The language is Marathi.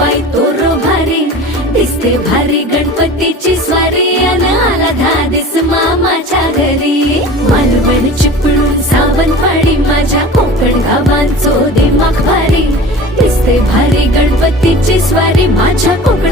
बाई तोर भारी दिसते भारी गणपतीची स्वारी अन आला धादिस मामाच्या घरी मालवण चिपळूण सावंतवाडी माझ्या कोकण गावांचो दिमाग भारी दिसते भारी गणपतीची स्वारी माझ्या कोकण